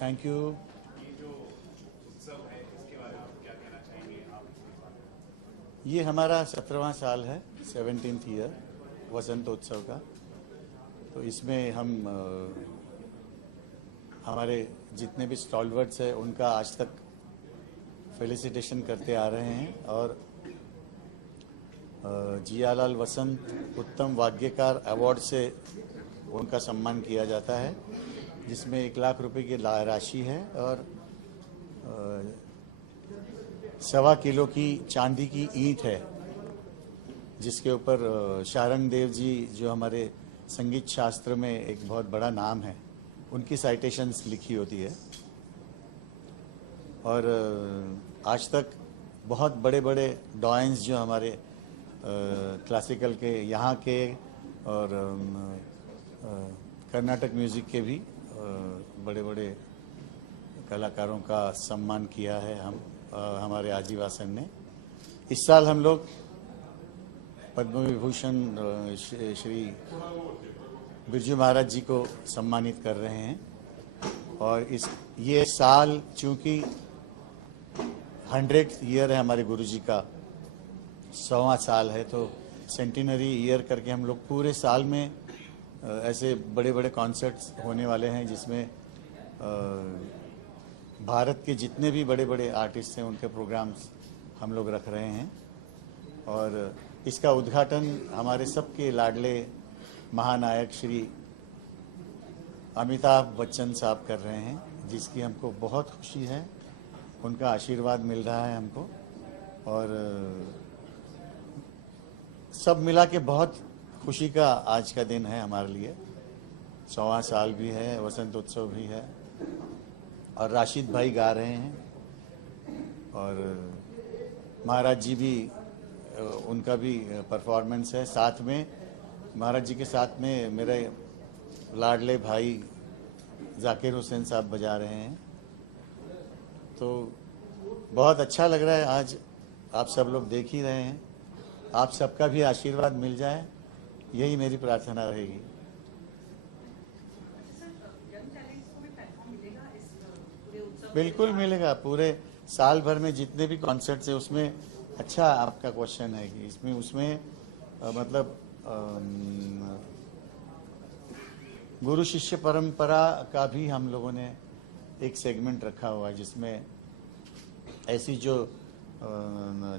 Thank you. ये जो उत्सव है इसके बारे में आप क्या कहना चाहेंगे आप? ये हमारा 17वां साल है, 17th ईयर वसंतोत्सव का। तो इसमें हम हमारे जितने भी स्टॉलवर्ड्स हैं उनका आज तक फेलिसिटेशन करते आ रहे हैं और जियालाल वसंत उत्तम वाग्यकार अवार्ड से उनका सम्मान किया जाता है, जिसमें 1 लाख रुपए की राशि है और 1.25 किलो की चांदी की ईंट है, जिसके ऊपर शारंग देव जी जो हमारे संगीत शास्त्र में एक बहुत बड़ा नाम है, उनकी साइटेशंस लिखी होती है। और आज तक बहुत बड़े बड़े डॉयंस जो हमारे क्लासिकल के यहाँ के और कर्नाटक म्यूज़िक के भी बड़े बड़े कलाकारों का सम्मान किया है हमारे आजीवासन ने। इस साल हम लोग पद्म विभूषण श्री बिरजू महाराज जी को सम्मानित कर रहे हैं। और ये साल चूंकि 100th ईयर है हमारे गुरु जी का, 100वां साल है, तो सेंटिनरी ईयर करके हम लोग पूरे साल में ऐसे बड़े बड़े कॉन्सर्ट्स होने वाले हैं, जिसमें भारत के जितने भी बड़े बड़े आर्टिस्ट हैं उनके प्रोग्राम्स हम लोग रख रहे हैं। और इसका उद्घाटन हमारे सबके लाडले महानायक श्री अमिताभ बच्चन साहब कर रहे हैं, जिसकी हमको बहुत खुशी है। उनका आशीर्वाद मिल रहा है हमको और सब मिला के बहुत खुशी का आज का दिन है हमारे लिए। 100वां साल भी है, वसंत उत्सव भी है और राशिद भाई गा रहे हैं और महाराज जी भी, उनका भी परफॉर्मेंस है। साथ में महाराज जी के साथ में मेरे लाडले भाई जाकिर हुसैन साहब बजा रहे हैं। तो बहुत अच्छा लग रहा है। आज आप सब लोग देख ही रहे हैं, आप सबका भी आशीर्वाद मिल जाए, यही मेरी प्रार्थना रहेगी। बिल्कुल मिलेगा। पूरे साल भर में जितने भी कॉन्सर्ट्स है उसमें, अच्छा आपका क्वेश्चन है कि इसमें उसमें मतलब गुरु शिष्य परंपरा का भी हम लोगों ने एक सेगमेंट रखा हुआ है, जिसमें ऐसी जो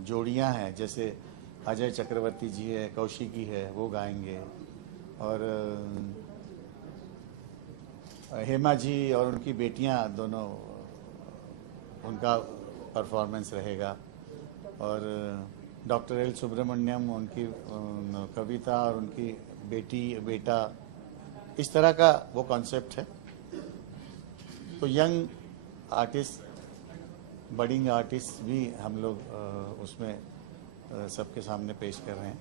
जोड़ियां हैं, जैसे अजय चक्रवर्ती जी है, कौशिकी है, वो गाएंगे और हेमा जी और उनकी बेटियां दोनों, उनका परफॉर्मेंस रहेगा और डॉक्टर एल सुब्रमण्यम, उनकी कविता और उनकी बेटा, इस तरह का वो कॉन्सेप्ट है। तो यंग आर्टिस्ट, बडिंग आर्टिस्ट भी हम लोग उसमें सबके सामने पेश कर रहे हैं।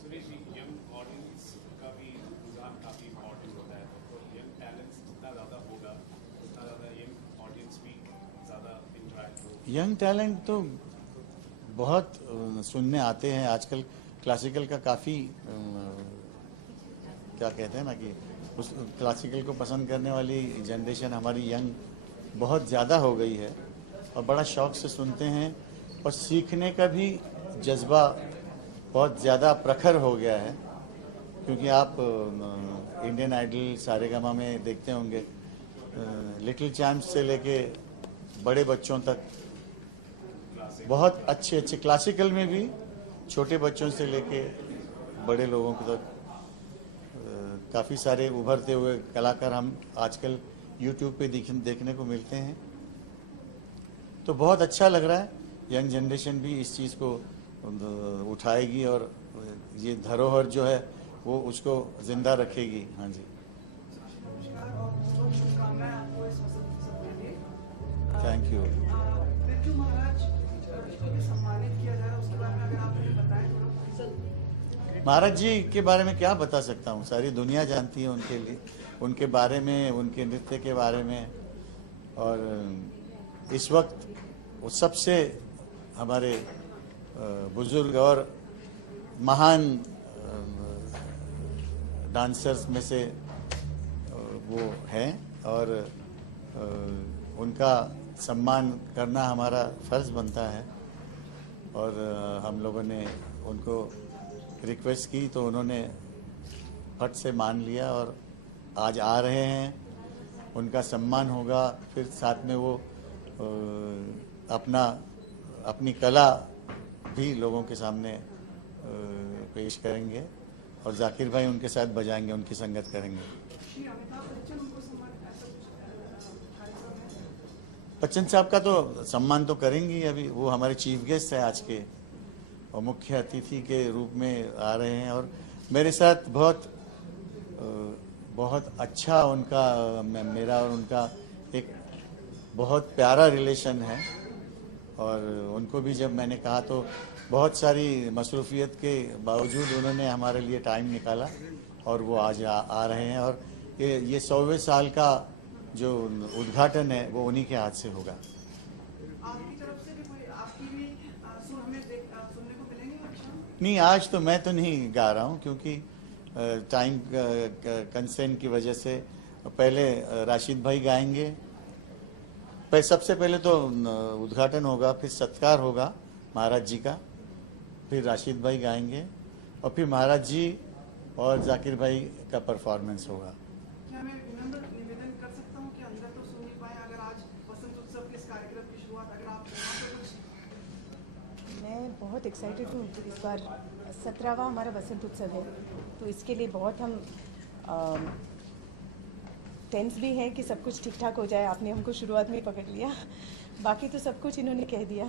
सुरेश जी, यंग ऑडियंस का भी रुझान काफी इम्पोर्टेंट होता है, तो यंग टैलेंट्स जितना ज़्यादा होगा उतना ज़्यादा यंग ऑडियंस भी ज़्यादा इंटरेक्ट होगा। यंग टैलेंट तो बहुत सुनने आते हैं आजकल। क्लासिकल का काफ़ी क्या कहते हैं ना कि उस क्लासिकल को पसंद करने वाली जनरेशन हमारी यंग बहुत ज़्यादा हो गई है और बड़ा शौक से सुनते हैं और सीखने का भी जज्बा बहुत ज़्यादा प्रखर हो गया है। क्योंकि आप इंडियन आइडल, सारेगामा में देखते होंगे, लिटिल चैम्प्स से लेके बड़े बच्चों तक बहुत अच्छे अच्छे, क्लासिकल में भी छोटे बच्चों से लेके बड़े लोगों तक काफ़ी सारे उभरते हुए कलाकार हम आजकल यूट्यूब पे देखने को मिलते हैं। तो बहुत अच्छा लग रहा है। यंग जनरेशन भी इस चीज़ को उठाएगी और ये धरोहर जो है वो उसको जिंदा रखेगी। हाँ जी, थैंक यू। महाराज जी के बारे में क्या बता सकता हूँ, सारी दुनिया जानती है उनके लिए, उनके बारे में, उनके नृत्य के बारे में। और इस वक्त वो सबसे हमारे बुजुर्ग और महान डांसर्स में से वो हैं और उनका सम्मान करना हमारा फर्ज बनता है। और हम लोगों ने उनको रिक्वेस्ट की तो उन्होंने फट से मान लिया और आज आ रहे हैं। उनका सम्मान होगा, फिर साथ में वो अपनी कला भी लोगों के सामने पेश करेंगे और जाकिर भाई उनके साथ बजाएंगे, उनकी संगत करेंगे। बच्चन साहब का तो सम्मान तो करेंगी, अभी वो हमारे चीफ गेस्ट है आज के और मुख्य अतिथि के रूप में आ रहे हैं। और मेरे साथ बहुत अच्छा उनका मेरा और उनका एक बहुत प्यारा रिलेशन है। और उनको भी जब मैंने कहा तो बहुत सारी मसरूफियत के बावजूद उन्होंने हमारे लिए टाइम निकाला और वो आज आ रहे हैं। और ये 100वें साल का जो उद्घाटन है वो उन्हीं के हाथ से होगा। आपकी तरफ से भी कोई आपकी भी सुर हमें सुनने को मिलेंगे? नहीं, आज तो मैं तो नहीं गा रहा हूँ क्योंकि टाइम कंसेंट की वजह से। पहले राशिद भाई गाएंगे, सबसे पहले तो उद्घाटन होगा, फिर सत्कार होगा महाराज जी का, फिर राशिद भाई गाएंगे और फिर महाराज जी और जाकिर भाई का परफॉर्मेंस होगा। क्या मैं विनम्र निवेदन कर सकता हूँ कि अंदर तो सुन नहीं पाए, अगर आज वसंत उत्सव के इस कार्यक्रम की शुरुआत अगर आप यहाँ पे कुछ। मैं बहुत एक्साइटेड हूँ। इस बार 17वां हमारा वसंत उत्सव है, तो इसके लिए बहुत हम टेंस भी हैं कि सब कुछ ठीक ठाक हो जाए। आपने हमको शुरुआत में ही पकड़ लिया, बाकी तो सब कुछ इन्होंने कह दिया।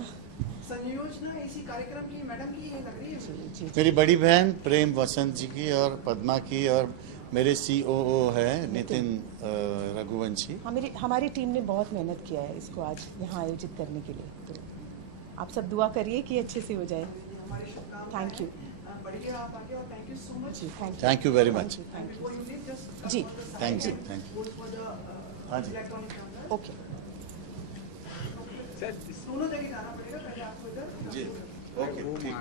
संयोजना इसी कार्यक्रम की मैडम की ये लग रही है। जी, मेरी बड़ी बहन प्रेम वसंत जी की और पद्मा की और मेरे COO है नितिन रघुवंशी। हमारी टीम ने बहुत मेहनत किया है इसको आज यहाँ आयोजित करने के लिए, तो आप सब दुआ करिए कि अच्छे से हो जाए। हमारी शुभकामनाएं। Thank you. बढ़िए आप आगे और थैंक यू सो मच। जी, thank you very much. Thank Before you leave, just जी, thank you, thank you. vote for the हाँ जी। electronic camera. यू। ओके, दोनों जगह जाना पड़ेगा, पहले आपको इधर। जी, ओके, ठीक।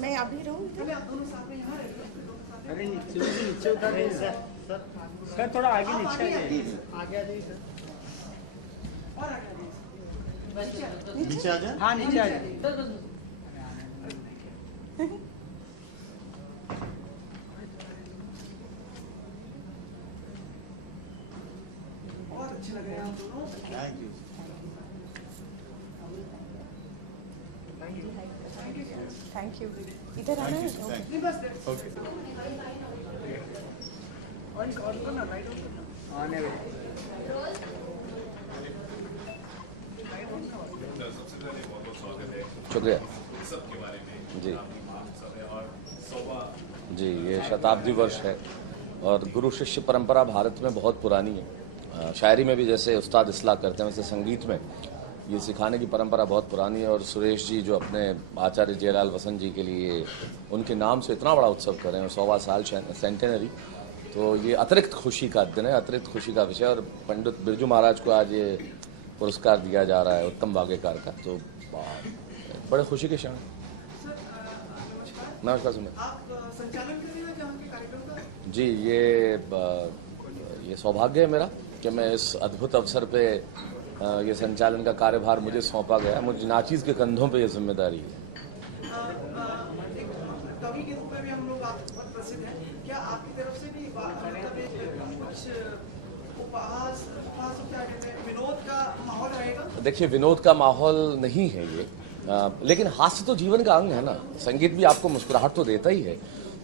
मैं अभी रहूँ। पहले आप दोनों साथ में यहाँ रहिए, फिर दोनों साथ में। अरे नीचे उतर रहे हैं सर थोड़ा आगे आप नीचे आ आगे जाइए आगे आ जाइए सर। और आगे आइए। नीचे आ जाए। हाँ नीचे आ जाइए। बहुत अच्छे लग रहे हैं आप दोनों। Thank you. Thank you. इधर आना है। थैंक नहीं बस that's- यू। ओके। और करना राइट ऑन करना। आने वाले सबसे पहले बहुत बहुत स्वागत है शुक्रिया उत्सव के बारे में। जी। काफी महाउत्सव है और 100वां जी। ये शताब्दी वर्ष है और गुरु शिष्य परंपरा भारत में बहुत पुरानी है। शायरी में भी जैसे उस्ताद इस्लाह करते हैं वैसे संगीत में ये सिखाने की परंपरा बहुत पुरानी है। और सुरेश जी जो अपने आचार्य जयलाल वसंत जी के लिए उनके नाम से इतना बड़ा उत्सव कर रहे हैं, 100वां साल सेंटेनरी, तो ये अतिरिक्त खुशी का दिन है, अतिरिक्त खुशी का विषय। और पंडित बिरजू महाराज को आज ये पुरस्कार दिया जा रहा है उत्तम वाग्यकार का, तो बड़े खुशी के क्षण। सर नमस्कार। नमस्कार सुमित आप संचालन कर रहे हैं जहाँ के कार्यक्रम का? जी। ये सौभाग्य है मेरा कि मैं इस अद्भुत अवसर पे ये संचालन का कार्यभार मुझे सौंपा गया। मुझे नाचीज के कंधों पे ये जिम्मेदारी है। एक कवि के रूप में भी हम लोग आप बहुत प्रसिद्ध हैं। क्या आपकी तरफ से भी मतलब एक कुछ उपहास क्या कहते हैं, विनोद का माहौल रहेगा? देखिए, विनोद का माहौल नहीं है ये, लेकिन हास्य तो जीवन का अंग है ना। संगीत भी आपको मुस्कुराहट तो देता ही है,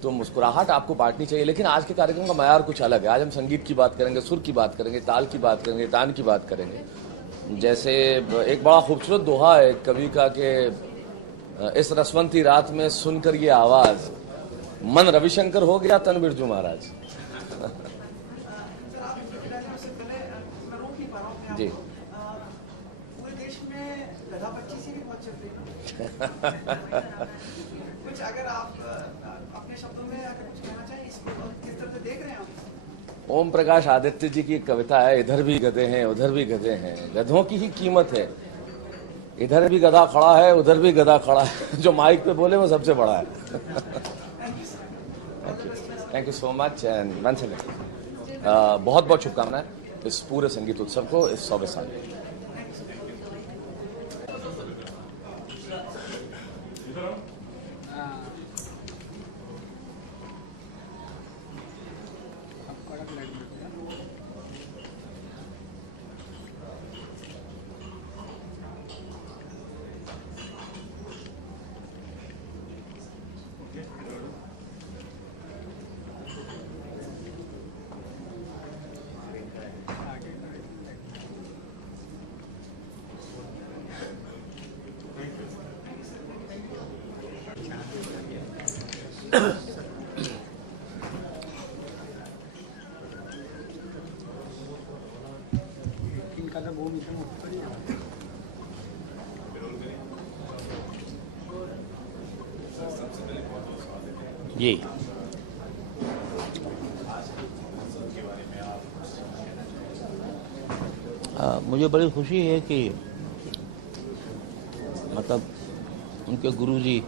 तो मुस्कुराहट आपको बांटनी चाहिए। लेकिन आज के कार्यक्रम का मयार कुछ अलग है। आज हम संगीत की बात करेंगे, सुर की बात करेंगे, ताल की बात करेंगे, तान की बात करेंगे। जैसे एक बड़ा खूबसूरत दोहा है कवि का कि इस रसवंती रात में सुनकर ये आवाज मन रविशंकर हो गया तन बिरजू महाराज। सर आप इंटरव्यू लेने से पहले मैं रोक नहीं पा रहा हूँ जी। पूरे देश में गधा पच्ची सी भी बहुत चल रही है। कुछ अगर आप अपने शब्दों में अगर कुछ कहना चाहें, इसको किस तरह से देख रहे हैं आप? ओम प्रकाश आदित्य जी की एक कविता है, इधर भी गधे हैं उधर भी गधे हैं, गधों की ही कीमत है। इधर भी गधा खड़ा है उधर भी गधा खड़ा है, जो माइक पे बोले वो सबसे बड़ा है। Thank you so much and once again बहुत बहुत शुभकामनाएं। इस पूरे संगीत उत्सव को इस 100वें साल में। जी मुझे बड़ी खुशी है कि मतलब उनके गुरुजी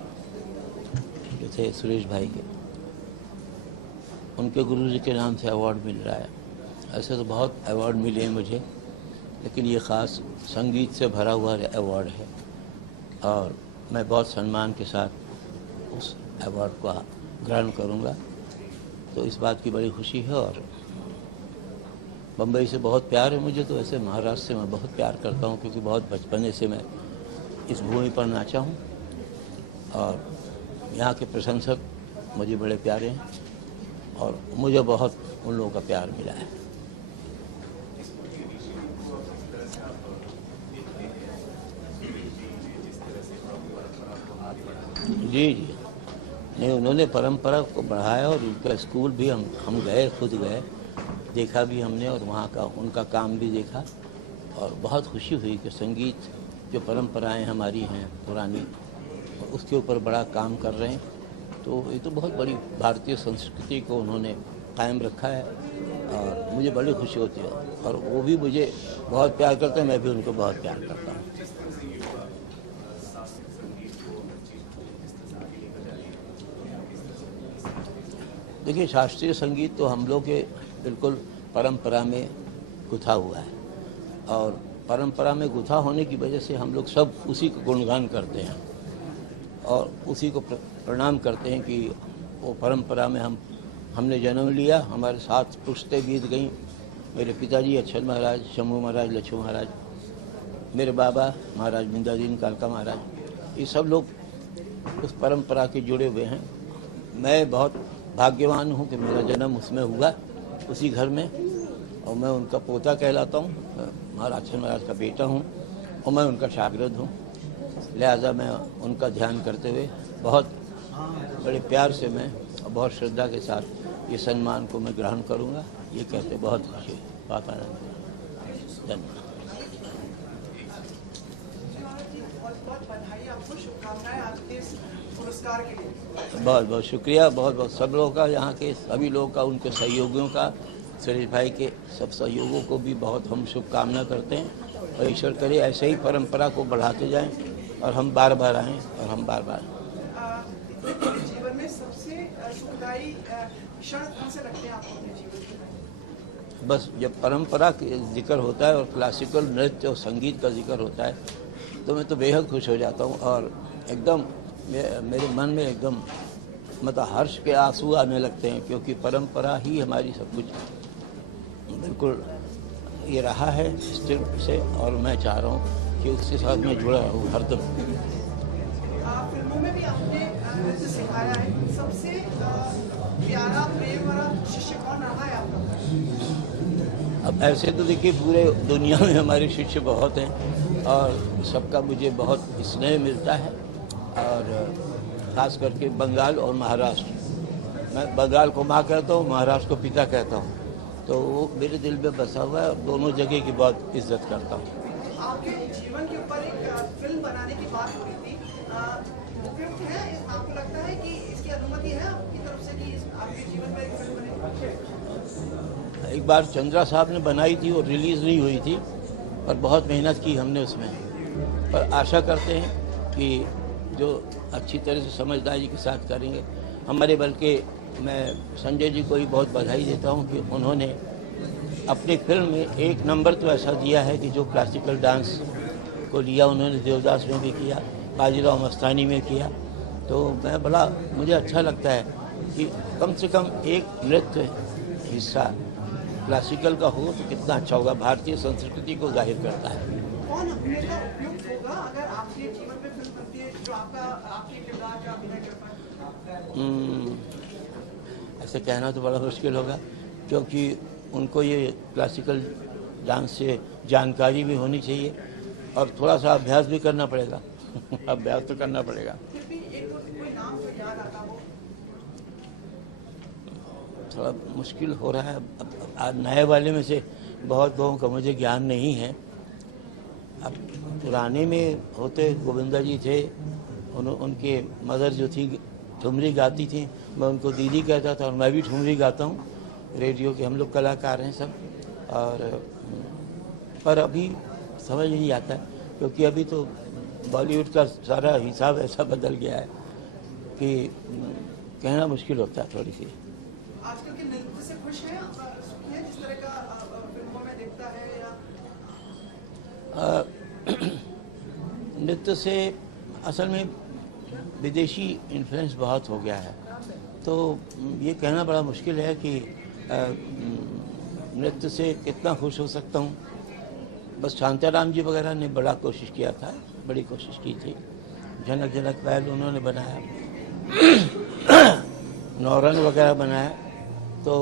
जो थे सुरेश भाई के, उनके गुरुजी के नाम से अवार्ड मिल रहा है। ऐसे तो बहुत अवार्ड मिले हैं मुझे, लेकिन ये ख़ास संगीत से भरा हुआ अवार्ड है और मैं बहुत सम्मान के साथ उस अवार्ड को ग्रहण करूंगा। तो इस बात की बड़ी खुशी है। और बम्बई से बहुत प्यार है मुझे, तो ऐसे महाराष्ट्र से मैं बहुत प्यार करता हूं, क्योंकि बहुत बचपने से मैं इस भूमि पर नाचा हूं और यहाँ के प्रशंसक मुझे बड़े प्यारे हैं और मुझे बहुत उन लोगों का प्यार मिला है। जी जी नहीं, उन्होंने परंपरा को बढ़ाया और उनका स्कूल भी हम गए, खुद गए, देखा भी हमने और वहाँ का उनका काम भी देखा और बहुत खुशी हुई कि संगीत जो परंपराएं हमारी हैं पुरानी, उसके ऊपर बड़ा काम कर रहे हैं। तो ये तो बहुत बड़ी भारतीय संस्कृति को उन्होंने कायम रखा है और मुझे बड़ी खुशी होती है और वो भी मुझे बहुत प्यार करते हैं, मैं भी उनको बहुत प्यार करता हूँ। देखिए, शास्त्रीय संगीत तो हम लोग के बिल्कुल परंपरा में गुथा हुआ है और परंपरा में गुथा होने की वजह से हम लोग सब उसी को गुणगान करते हैं और उसी को प्रणाम करते हैं कि वो परंपरा में हमने जन्म लिया, हमारे साथ पुश्तें बीत गईं। मेरे पिताजी अक्षर महाराज, शंभू महाराज, लक्ष्मण महाराज, मेरे बाबा महाराज बिंदादीन कालका महाराज, ये सब लोग उस परंपरा के जुड़े हुए हैं। मैं बहुत भाग्यवान हूँ कि मेरा जन्म उसमें हुआ, उसी घर में, और मैं उनका पोता कहलाता हूँ, महाराज महाराज का बेटा हूँ और मैं उनका शागिर्द हूँ। लिहाजा मैं उनका ध्यान करते हुए बहुत बड़े प्यार से मैं और बहुत श्रद्धा के साथ ये सम्मान को मैं ग्रहण करूँगा। ये कहते बहुत खुशी है। बहुत आनंद है। धन्यवाद। बहुत बहुत शुक्रिया, बहुत बहुत सब लोगों का, यहाँ के सभी लोगों का, उनके सहयोगियों का, सुरेश भाई के सब सहयोगों को भी बहुत हम शुभकामना करते हैं और ईश्वर करे ऐसे ही परंपरा को बढ़ाते जाएं और हम बार बार आएँ और हम बार बार। जीवन में सबसे सुखदायी क्षण कौन से लगते हैं आपको अपने जीवन में? बस जब परंपरा का जिक्र होता है और क्लासिकल नृत्य और संगीत का जिक्र होता है तो मैं तो बेहद खुश हो जाता हूँ और एकदम मेरे मन में एकदम मतलब हर्ष के आंसू आने लगते हैं, क्योंकि परंपरा ही हमारी सब कुछ बिल्कुल ये रहा है स्थिर से और मैं चाह रहा हूँ कि उसके साथ मैं जुड़ा रहूँ हरदम। फिल्मों में भी आपने नृत्य सिखाया है, सबसे प्यारा प्रेम वाला शिष्य कौन रहा है आपका? अब ऐसे तो देखिए पूरे दुनिया में हमारे शिष्य बहुत हैं और सबका मुझे बहुत स्नेह मिलता है और ख़ास करके बंगाल और महाराष्ट्र। मैं बंगाल को माँ कहता हूँ, महाराष्ट्र को पिता कहता हूँ, तो वो मेरे दिल में बसा हुआ है और दोनों जगह की बहुत इज्जत करता हूँ। आपके जीवन के ऊपर एक फिल्म बनाने की बात हो रही थी, उपयुक्त है? आपको लगता है कि इसकी अनुमति है आपकी तरफ से कि आपके जीवन में एक फिल्म बने? एक बार चंद्रा साहब ने बनाई थी और रिलीज़ नहीं हुई थी, पर बहुत मेहनत की हमने उसमें, पर आशा करते हैं कि जो अच्छी तरह से समझदारी के साथ करेंगे हमारे, बल्कि मैं संजय जी को ही बहुत बधाई देता हूं कि उन्होंने अपनी फिल्म में एक नंबर तो ऐसा दिया है कि जो क्लासिकल डांस को लिया उन्होंने देवदास में भी किया, बाजीराव मस्तानी में किया। तो मुझे अच्छा लगता है कि कम से कम एक नृत्य हिस्सा क्लासिकल का हो तो कितना अच्छा होगा, भारतीय संस्कृति को जाहिर करता है। कौन अभिनेता उपयुक्त होगा अगर आपके जीवन में फिल्म बनती है जो आपके किरदार का अभिनय कर पाए? ऐसे कहना तो बड़ा मुश्किल होगा, क्योंकि उनको ये क्लासिकल डांस से जानकारी भी होनी चाहिए और थोड़ा सा अभ्यास भी करना पड़ेगा। अभ्यास तो करना पड़ेगा। फिर भी एक कोई नाम तो याद आता हो? थोड़ा मुश्किल हो रहा है। अब नए वाले में से बहुत लोगों का मुझे ज्ञान नहीं है। अब पुराने में होते गोविंदा जी थे, उनके मदर जो थी ठुमरी गाती थी, मैं उनको दीदी कहता था और मैं भी ठुमरी गाता हूँ। रेडियो के हम लोग कलाकार हैं सब। और पर अभी समझ नहीं आता क्योंकि अभी तो बॉलीवुड का सारा हिसाब ऐसा बदल गया है कि कहना मुश्किल होता है थोड़ी सी। आजकल के नृत्य से खुश हैं, सुखी हैं जिस तरह का फिल्मों में दिखता है या? नृत्य से असल में विदेशी इन्फ्लुएंस बहुत हो गया है, तो ये कहना बड़ा मुश्किल है कि नृत्य से कितना खुश हो सकता हूँ। बस शांताराम जी वगैरह ने बड़ा कोशिश किया था, बड़ी कोशिश की थी। झनक झनक पहल उन्होंने बनाया, नौरंग वगैरह बनाया। तो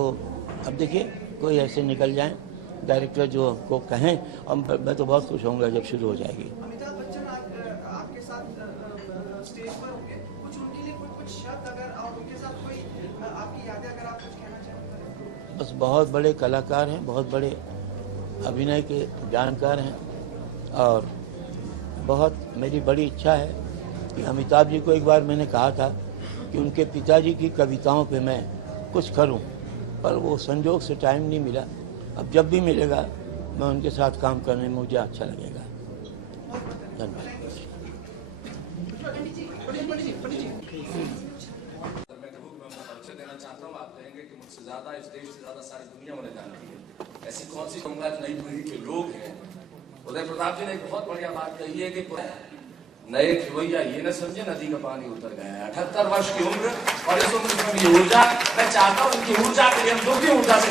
अब देखिए कोई ऐसे निकल जाए डायरेक्टर जो को कहें, और मैं तो बहुत खुश होऊंगा जब शुरू हो जाएगी। अमिताभ बच्चन आपके साथ स्टेज पर होंगे, कुछ उनके लिए कुछ शब्द अगर और उनके साथ कोई आपकी यादें अगर आप कुछ कहना चाहें? बस बहुत बड़े कलाकार हैं, बहुत बड़े अभिनय के जानकार हैं और बहुत मेरी बड़ी इच्छा है कि अमिताभ जी को एक बार मैंने कहा था कि उनके पिताजी की कविताओं पे मैं कुछ करूं, पर वो संजोग से टाइम नहीं मिला। अब जब भी मिलेगा मैं उनके साथ काम करने में मुझे अच्छा लगेगा। धन्यवाद। देना चाहता हूँ, आप कहेंगे कि मुझसे ज्यादा इस देश से ज्यादा सारी दुनिया मुझे जानती है। ऐसी कौन सी नई पीढ़ी के लोग हैं। उदय प्रताप जी ने एक बहुत बढ़िया बात कही है कि नए खिवैया ये न समझे नदी का पानी उतर गया है। 78 वर्ष की उम्र और इस उम्र में भी ऊर्जा, मैं चाहता हूँ उनकी ऊर्जा के लिए हम लोग भी ऊर्जा से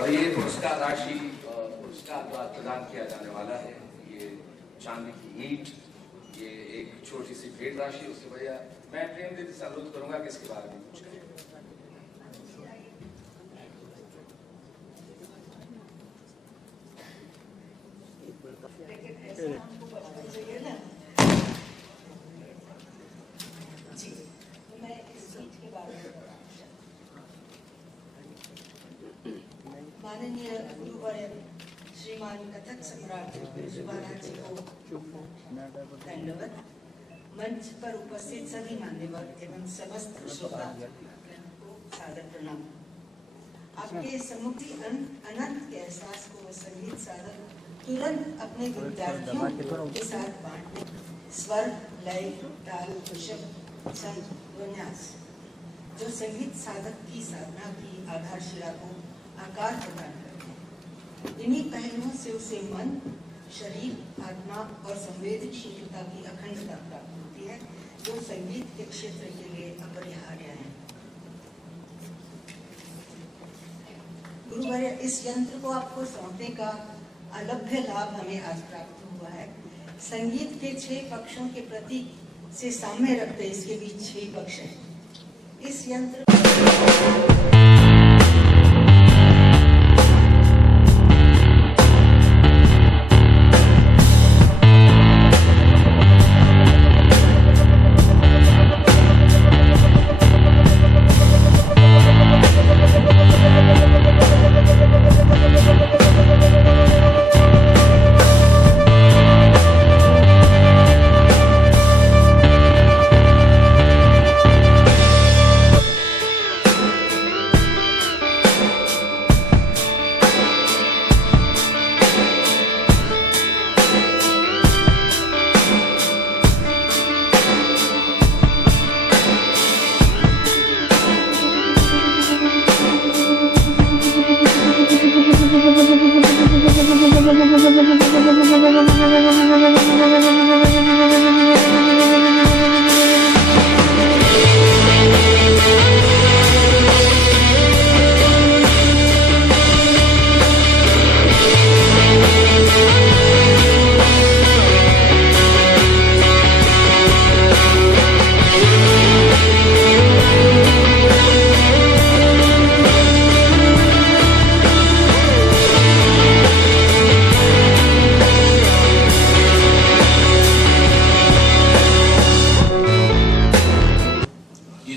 और ये पुरस्कार राशि पुरस्कार द्वारा प्रदान किया जाने वाला है। ये चांदी की ईंट, ये एक छोटी सी भेंट राशि। उसके भैया मैं प्रेम दीदी से अनुरोध करूंगा कि इसके बारे में कुछ कहें। माननीय गुरुवर्य श्रीमान कथक सम्राट बिरजू महाराज जी को धन्यवाद। मंच पर उपस्थित सभी मान्यवर एवं समस्त श्रोता को सादर प्रणाम। आपके सम्मुखी अनंत के एहसास को संगीत साधक तुरंत अपने विद्यार्थियों के साथ बांटने, स्वर, लय, ताल, ऋषभ, छंद, विन्यास जो संगीत साधक की साधना की आधारशिला को आकार प्रदान करते हैं। इन्हीं पहलुओं से उसे मन, शरीर, आत्मा और संवेदनशीलता की अखंडता प्राप्त होती है, जो संगीत के क्षेत्र के लिए अपरिहार्य है। गुरुवर्य, इस यंत्र को आपको सौंपने का अलभ्य लाभ हमें आज प्राप्त हुआ है। संगीत के 6 पक्षों के प्रतीक से साम्य रखते इसके बीच 6 पक्ष हैं। इस यंत्र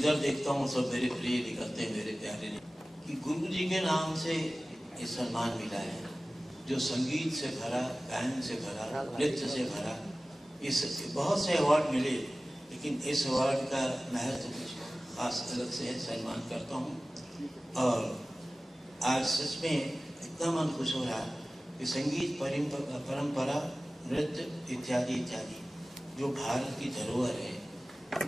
जिधर देखता हूँ सब मेरे प्रिय निकलते हैं, मेरे प्यारे निकलते कि गुरु जी के नाम से ये सम्मान मिला है, जो संगीत से भरा, गायन से भरा, नृत्य से भरा। इस बहुत से अवार्ड मिले, लेकिन इस अवार्ड का महत्व कुछ खास अलग से है, सम्मान करता हूँ। और आज सच में इतना मन खुश हो रहा है कि संगीत परंपरा, नृत्य इत्यादि इत्यादि जो भारत की धरोहर है,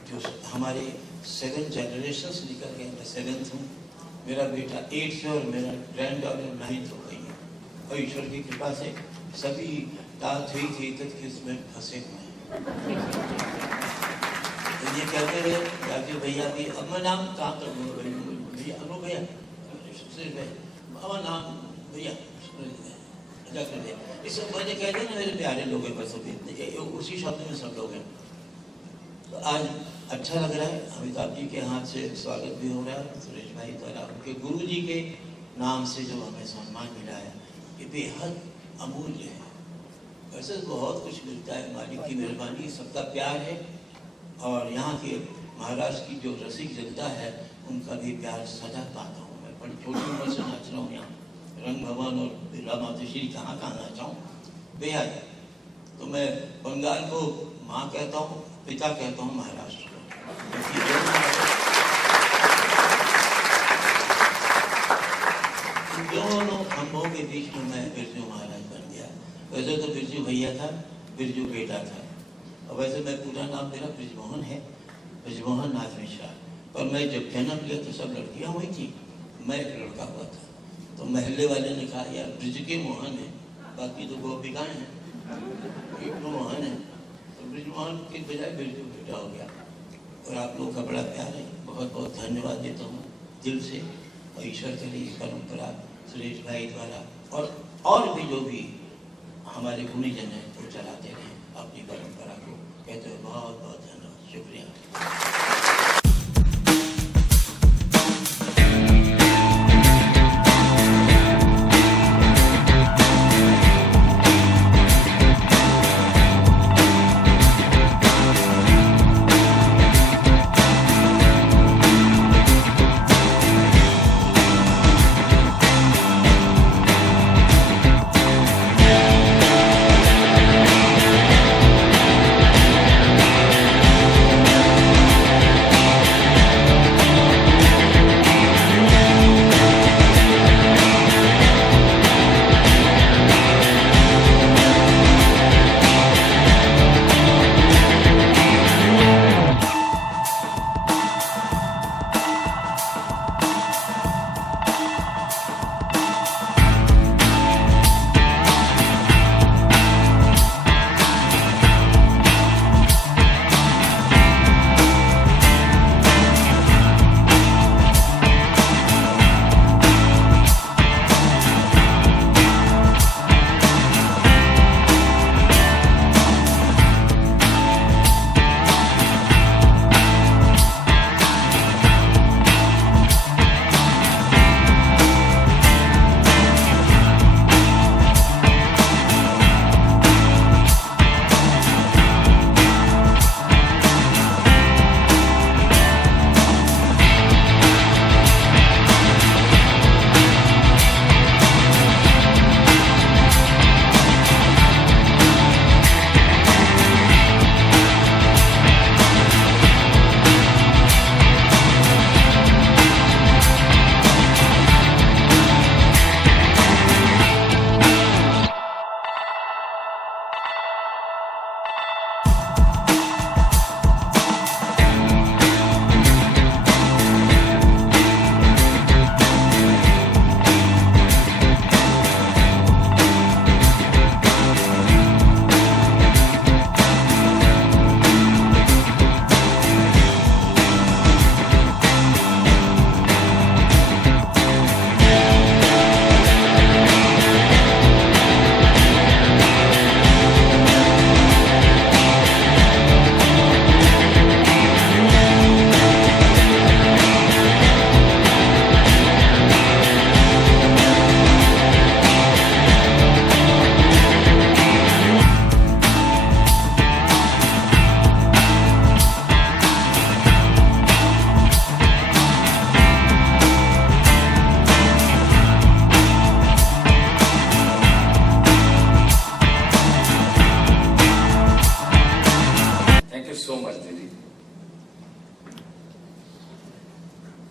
जो हमारे 7 जनरेशंस निकल गए। मैं 7th हूँ, मेरा बेटा 8th है और मेरा ग्रैंड डॉटर 9th हो गई है। और ईश्वर की कृपा से सभी तात हुई थी तक कि उसमें फंसे हुए हैं। तो ये कहते रहे जाके भैया भी अब मैं नाम कहाँ तक भैया अनु भैया अब नाम भैया जाकर दे इस सब मैंने कह दिया ना, मेरे प्यारे लोग हैं, बस अभी उसी शब्द में सब लोग हैं। तो आज अच्छा लग रहा है, अमिताभ जी के हाथ से स्वागत भी हो रहा है, सुरेश भाई द्वारा उनके गुरु जी के नाम से जो हमें सम्मान मिला है ये बेहद अमूल्य है। वैसे बहुत कुछ मिलता है, मालिक की मेहरबानी, सबका प्यार है। और यहाँ के महाराष्ट्र की जो रसिक जनता है उनका भी प्यार सदा पाता हूँ। मैं बड़ी छोटी उम्र से नाच रहा हूँ यहाँ, रंग भवन और बिरला मातोश्री कहाँ नाचा हूँ बेहद। तो मैं बंगाल को माँ कहता हूँ, पिता कहता हूँ महाराष्ट्र को। दोनों खंभों के बीच में मैं बिरजू महाराज बन गया। वैसे तो बिरजू भैया था, बिरजू बेटा था, और वैसे मैं पूरा नाम मेरा ब्रिजमोहन है, ब्रिजमोहन नाथ मिश्रा। पर मैं जब जन्म लिया तो सब लड़कियां हुई थी, मैं एक लड़का हुआ था। तो महल्ले वाले ने कहा यार ब्रिज के मोहन है, बाकी तो गोपिकाएं हैं, एक तो मोहन है। तो ब्रिजमोहन के बजाय बिरजू बेटा हो गया। और आप लोगों का बड़ा प्यार है, बहुत बहुत धन्यवाद देता हूँ दिल से। और ईश्वर के लिए परंपरा सुरेश भाई द्वारा और भी जो भी हमारे गुणीजन हैं वो चलाते रहे अपनी परंपरा को। कहते हुए बहुत बहुत धन्यवाद, शुक्रिया।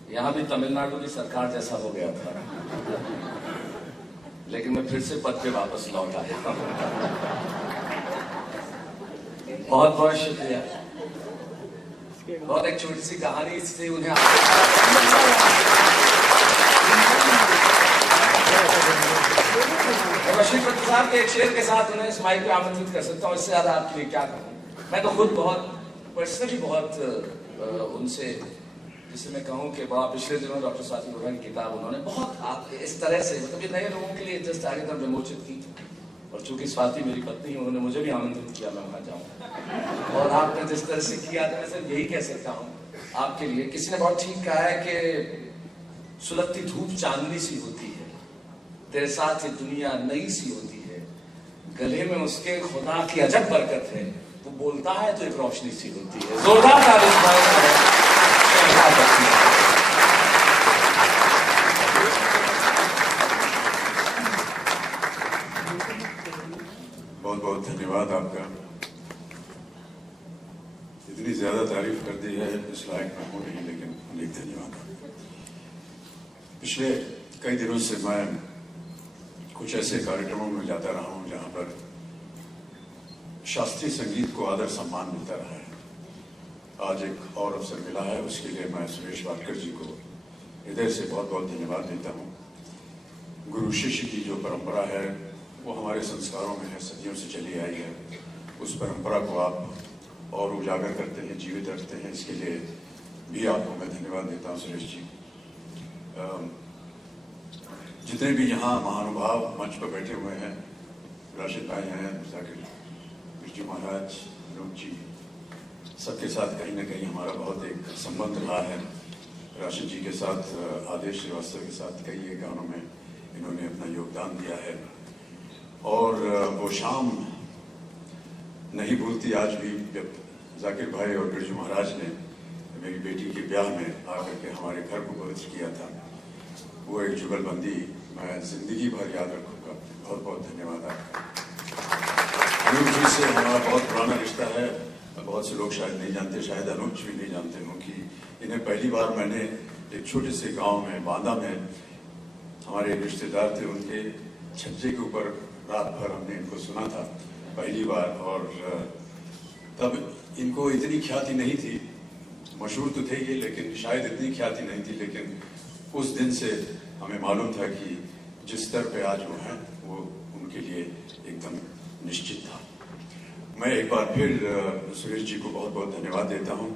यहाँ भी तमिलनाडु की सरकार जैसा हो गया था, लेकिन मैं फिर से पद पे वापस लौट आया। बहुत बहुत शुक्रिया। बहुत एक छोटी सी कहानी इससे उन्हें श्रीपति साहब के एक शेर के साथ उन्हें इस माइक पे आमंत्रित कर सकता हूँ। इससे ज्यादा आपके लिए क्या कहूँ। मैं तो खुद बहुत पर्सनली बहुत उनसे, जिसे मैं कहूँ कि बड़ा पिछले दिनों डॉक्टर स्वाति लोढ़ा की किताब उन्होंने बहुत इस तरह से, मतलब ये नए लोगों के लिए जस्ट आगे तक विमोचित की। और चूंकि स्वाति मेरी पत्नी है, उन्होंने मुझे भी आमंत्रित किया मैं वहां जाऊं। और आपने जिस तरह से किया था, मैं सिर्फ यही कह सकता हूँ आपके लिए। किसी ने बहुत ठीक कहा है कि सुलगती धूप चांदनी सी होती है, तेरे साथ ये दुनिया नई सी होती है, गले में उसके खुदा की अजब बरकत है, वो बोलता है तो एक रोशनी सी होती है। जोरदार तारीफ बहुत बहुत धन्यवाद आपका। इतनी ज्यादा तारीफ कर दी है इस लायक मैं हूं नहीं, लेकिन अनेक धन्यवाद। पिछले कई दिनों से मैं कुछ ऐसे कार्यक्रमों में जाता रहा हूं जहां पर शास्त्रीय संगीत को आदर सम्मान मिलता रहा है। आज एक और अवसर मिला है, उसके लिए मैं सुरेश वाडकर जी को हृदय से बहुत बहुत धन्यवाद देता हूं। गुरु शिष्य की जो परंपरा है वो हमारे संस्कारों में है, सदियों से चली आई है। उस परंपरा को आप और उजागर करते हैं, जीवित रखते हैं, इसके लिए भी आपको मैं धन्यवाद देता हूं सुरेश जी। जितने भी यहाँ महानुभाव मंच पर बैठे हुए हैं, राशिद भाई हैं, जाकिर बिरजू महाराज, अनूप जी, सबके साथ कहीं ना कहीं हमारा बहुत एक संबंध रहा है। राशिद जी के साथ, आदेश श्रीवास्तव के साथ कई एक गानों में इन्होंने अपना योगदान दिया है। और वो शाम नहीं भूलती आज भी, जब जाकिर भाई और बिरजू महाराज ने मेरी बेटी के ब्याह में आकर के हमारे घर को पवित्र किया था। वो एक जुगलबंदी मैं जिंदगी भर याद रखूंगा। बहुत बहुत धन्यवाद आपका। अनूप जी से हमारा बहुत पुराना रिश्ता है। बहुत से लोग शायद नहीं जानते, शायद अनूप जी भी नहीं जानते हों कि इन्हें पहली बार मैंने एक छोटे से गांव में, बांदा में, हमारे रिश्तेदार थे, उनके छज्जे के ऊपर रात भर हमने इनको सुना था पहली बार। और तब इनको इतनी ख्याति नहीं थी, मशहूर तो थे ये, लेकिन शायद इतनी ख्याति नहीं थी। लेकिन उस दिन से हमें मालूम था कि जिस स्तर पे आज वो हैं वो उनके लिए एकदम निश्चित था। मैं एक बार फिर सुरेश जी को बहुत बहुत धन्यवाद देता हूं।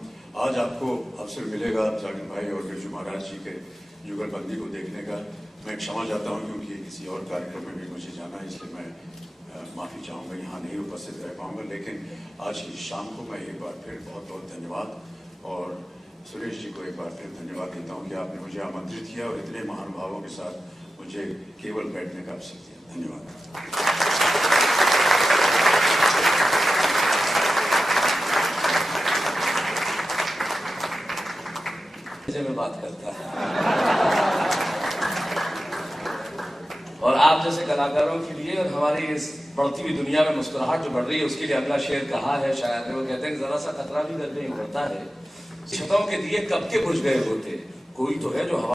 आज आपको अवसर मिलेगा जाकिर भाई और बिरजू महाराज जी के जुगलबंदी को देखने का। मैं क्षमा चाहता हूं क्योंकि किसी और कार्यक्रम में भी मुझे जाना है, इसलिए मैं माफ़ी चाहूँगा, यहाँ नहीं उपस्थित रह पाऊँगा। लेकिन आज की शाम को मैं एक बार फिर बहुत बहुत धन्यवाद और सुरेश जी को एक बार फिर धन्यवाद देता हूँ कि आपने मुझे आमंत्रित किया और इतने महानुभावों के साथ मुझे केवल बैठने का अवसर दिया। धन्यवाद। में बात करता है और आप जैसे कलाकारों के लिए और हमारी इस बढ़ती हुई दुनिया में मुस्कुराहट जो बढ़ रही है, उसके लिए अगला शेर कहा है शायद ने, वो कहते हैं जरा सा खतरा भी करते ही बढ़ता है, छतों के दिए कब के बुझ गए होते, कोई तो है जो हवा